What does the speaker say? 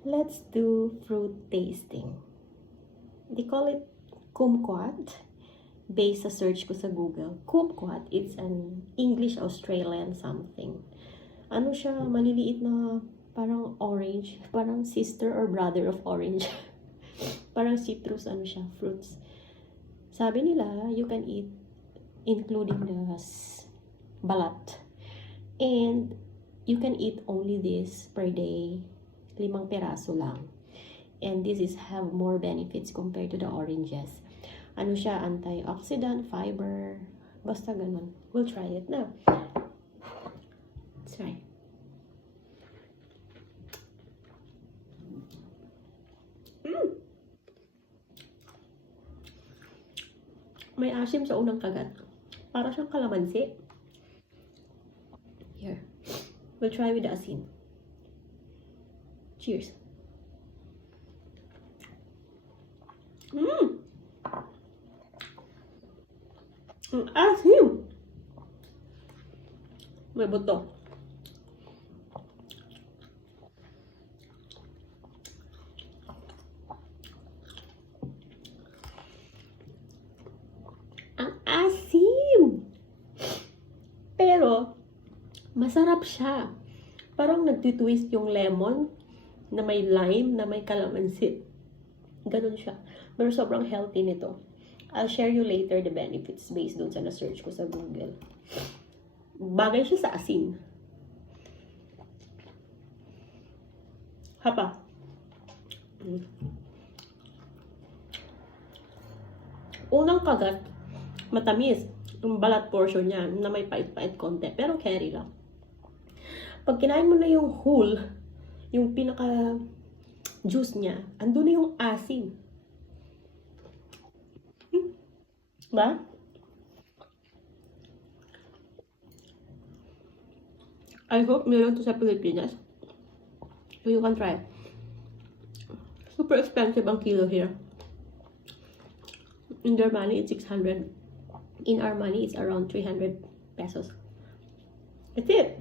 Let's do fruit tasting. They call it kumquat. Based sa search ko sa Google. Kumquat, it's an English Australian something. Ano siya, maliliit na parang orange. Parang sister or brother of orange. Parang citrus, ano siya, fruits. Sabi nila, you can eat including the balat. And you can eat only this per day. 5 peraso lang. And this is have more benefits compared to the oranges. Ano siya, antioxidant, fiber, basta ganun. We'll try it now. Let's try. May asim sa unang kagat. Para siyang kalamansi. Here. We'll try with the asin. Cheers. Ang asim! May buto. Ang asim! Pero, masarap siya. Parang nagtitwist yung lemon na may lime, na may kalamansi. Ganun siya. Pero sobrang healthy nito. I'll share you later the benefits based dun sa na-search ko sa Google. Bagay siya sa asin. Hapa. Unang kagat, matamis. Yung balat portion niya na may pait-pait konti. Pero carry lang. Pag kinain mo na yung whole, yung pinaka juice niya, andun na yung asin. Ba? I hope meron to sa Pilipinas. So you can try. Super expensive ang kilo here. In their money, it's 600. In our money, it's around 300 pesos. That's it.